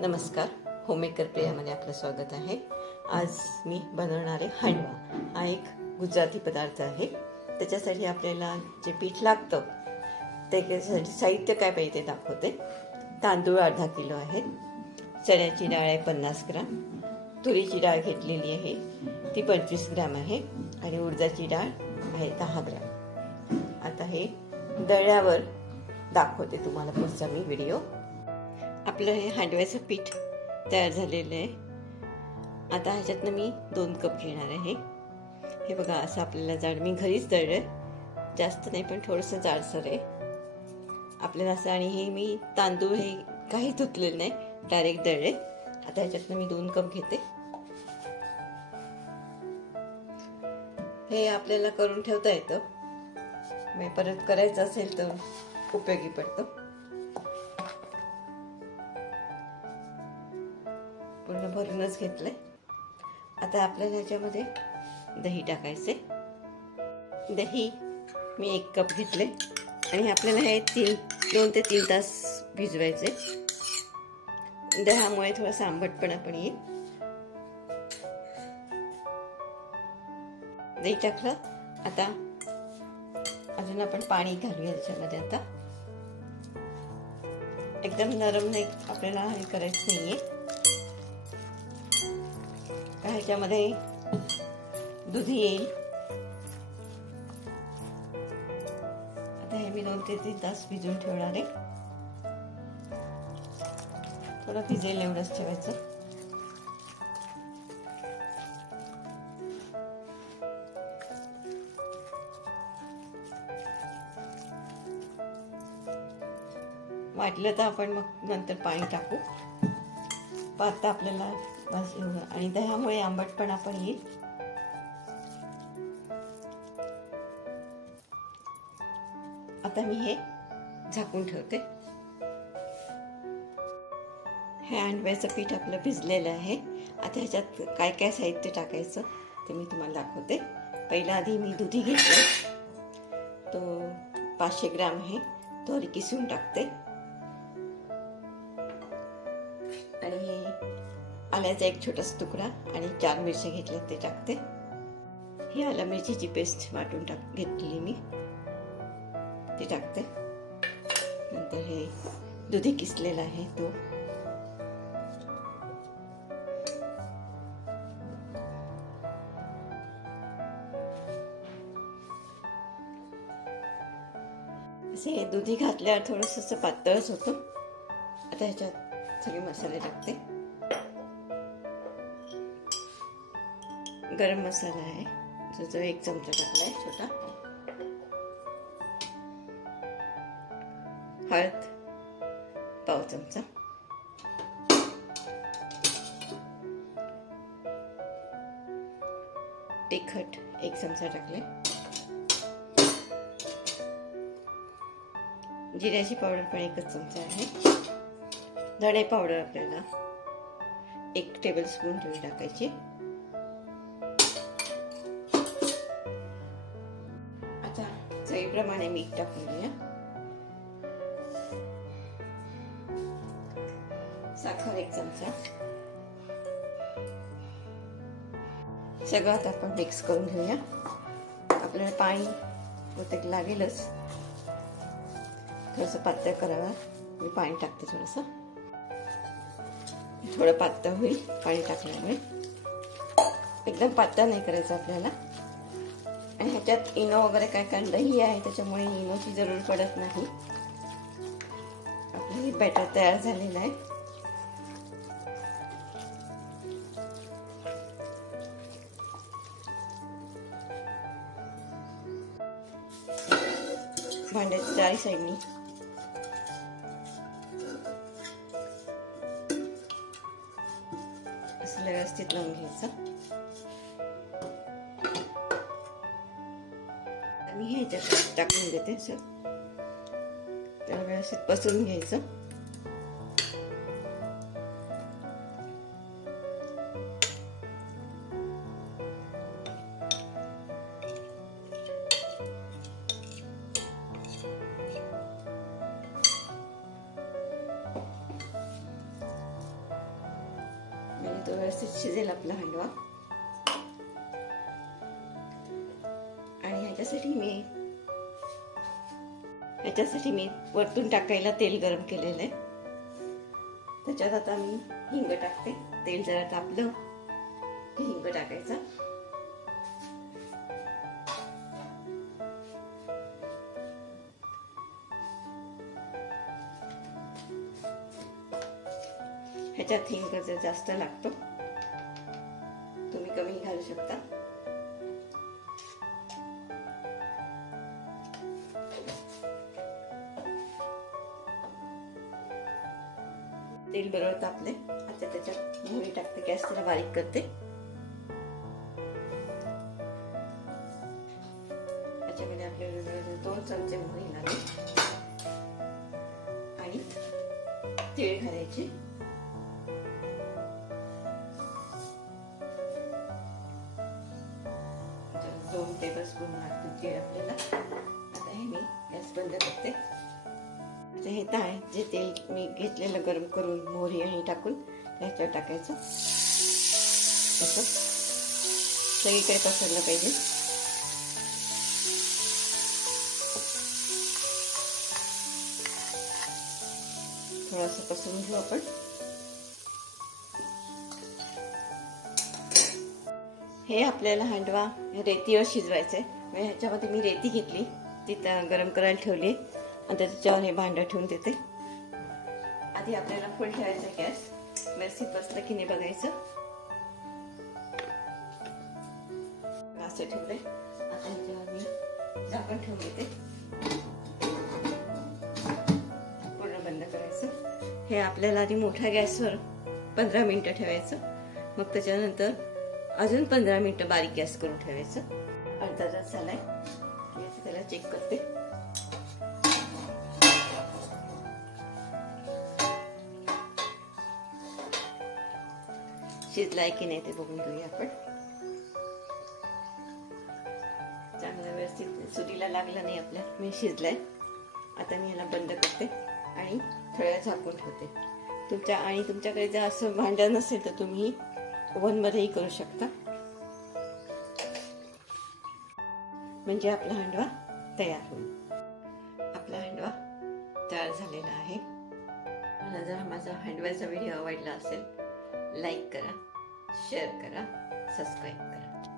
नमस्कार, होममेकर प्रियामध्ये आपलं स्वागत आहे। आज मी बनवणार आहे हांडवा। हा एक गुजराती पदार्थ आहे। त्याच्यासाठी आपल्याला जे पीठ लागतं त्याच्यासाठी साहित्य काय पाहिजे ते दाखवते। तांदूळ अर्धा किलो आहे, चण्याची डाळ आहे 50 ग्राम, तुरीची डाळ घेतलेली आहे ती 25 ग्राम आहे आणि उडदाची डाळ आहे 10 ग्राम। आता हे दळल्यावर दाखवते तुम्हाला पुढचा मी व्हिडिओ। आपलं हे हांडव्याचं पीठ तयार झालेलं आहे। आता ह्याच्यातनं मी 2 कप घेणार आहे। हे बघा असं आपल्याला जाड, मी घरीच दळले, जास्त नाही पण थोडंसं जाडसर आहे आपल्याला असं। आणि हे मी तांदूळ हे काही धुतलेले नाही, डायरेक्ट दळले। आता ह्याच्यातनं मी 2 कप घेते। हे आपल्याला करून ठेवता येतं, मी परत करायचं असेल तर उपयोगी पडतं। पूर्ण भरूनच घेतलंय। आता आपल्याला ह्याच्यामध्ये दही टाकायचे। दही मी 1 कप घेतले आणि आपल्याला हे 2 ते 3 तास भिजवायचे। दह्यामुळे थोडासा आंबटपणा पण येईल। दही टाकलं, आता अजून आपण पाणी घालूया त्याच्यामध्ये। आता एकदम नरम नाही आपल्याला हे करायचं नाहीये, ह्याच्यामध्ये दूध येईल। आता हे मी 2 ते 3 तास भिजवून ठेवणार आहे। थोडं भिजेल एवढंच ठेवायचं। वाटलं तर आपण मग नंतर पाणी टाकू, आता आपल्याला बस एवढं। आणि दह्यामुळे आंबटपणा पण येईल। आता मी हे झाकून ठेवते। हे हांडव्याचं पीठ आपलं भिजलेलं आहे। आता ह्याच्यात काय काय साहित्य टाकायचं ते मी तुम्हाला दाखवते। पहिला आधी मी दुधी घेतला, तो 500 ग्राम आहे, तो आधी किसून टाकते। आणि आल्याचा 1 छोटासा तुकडा आणि 4 मिरच्या घेतल्या ते टाकते। ही आलं मिरचीची पेस्ट वाटून घेतलेली मी ते टाकते। नंतर हे दुधी किसलेला आहे तो, असे हे दुधी घातल्यावर थोडंसं पातळच होतं। आता ह्याच्यात सगळे मसाले टाकते। गरम मसाला आहे जो 1 चमचा टाकलाय छोटा, हळद पाव चमचा, तिखट 1 चमचा टाकले, जिऱ्याची पावडर पण 1 चमचा आहे, धणे पावडर आपल्याला 1 टेबलस्पून थोडी टाकायची। चवीप्रमाणे मीठ टाकून घेऊया, साखर 1 चमचा, सगळं आता आपण मिक्स करून घेऊया। आपल्याला पाणी बहुतेक लागेलच, थोडंसं पातळ करावा, मी पाणी टाकते थोडंसं, थोडं पातळ होईल पाणी टाकल्यामुळे। एकदम पातळ नाही करायचं आपल्याला। आणि ह्याच्यात इनो वगैरे काय काय दही आहे त्याच्यामुळे इनोची जरूर पडत नाही। आपलं हे बॅटर तयार झालेलं आहे। भांड्याच्या चारी साईडनी असं व्यवस्थित लावून घ्यायचं। मी ह्याच्यात टाकून देते असं, त्याला व्यवस्थित पसरून घ्यायचं। तो व्यवस्थित शिजेल आपला हांडवा. आणि ह्याच्यासाठी मी वरतून टाकायला तेल गरम केलेलं आहे. त्याच्यात आता मी हिंग टाकते. तेल जरा तापलं की हिंग टाकायचा. ह्याच्यात हिंग जर जास्त लागतो, तुम्ही कमी घालू शकता. तेल बरोबर तापले. आता त्याच्यात मोहरी टाकते. गॅस जरा बारीक करते. त्याच्यामध्ये आपल्याला 2 चमचे मोहरी घालावी आणि तीळ घालायचे. 2 टेबलस्पून लागतील तीळ आपल्याला. आता हे मी गॅस बंद करते. आता हे जे तेल मी घेतलेलं गरम करून मोहरी आणि टाकून त्याच्यावर टाकायचं. असं सगळीकडे पसरलं पाहिजे. थोडंसं पसरून घेऊ आपण. हे आपल्याला हांडवा रेतीवर शिजवायचंय. ह्याच्यामध्ये मी रेती घेतली, ती गरम करायला ठेवली आणि त्याच्यावर हे भांडं ठेवून देते. आधी आपल्याला फुल ठेवायचा गॅस. व्यवस्थित बसलं की नाही बघायचं. असं ठेवलंय. आता ह्याच्यावर मी झाकण ठेवून देते. पूर्ण बंद करायचं. हे आपल्याला आधी मोठ्या गॅसवर 15 मिनिटं ठेवायचं. मग त्याच्यानंतर अजून 15 मिनिटं बारीक गॅस करून ठेवायचं. अर्धा तास झालाय. त्याला चेक करते. शिजलाय की नाही ते बघून घेऊया आपण. चांगलं व्यवस्थित सुरीला लागलं नाही आपल्या. मी शिजलाय. आता मी ह्याला बंद करते आणि थोड्या झाकून ठेवते. तुमच्याकडे जर असं भांडं नसेल तर तुम्ही ओव्हन मध्येही करू शकता. म्हणजे आपला हांडवा तयार होईल. आपला हांडवा तयार झालेला आहे. मला जर माझा हांडव्याचा व्हिडिओ आवडला असेल, लाईक करा, शेअर करा, सबस्क्राईब करा.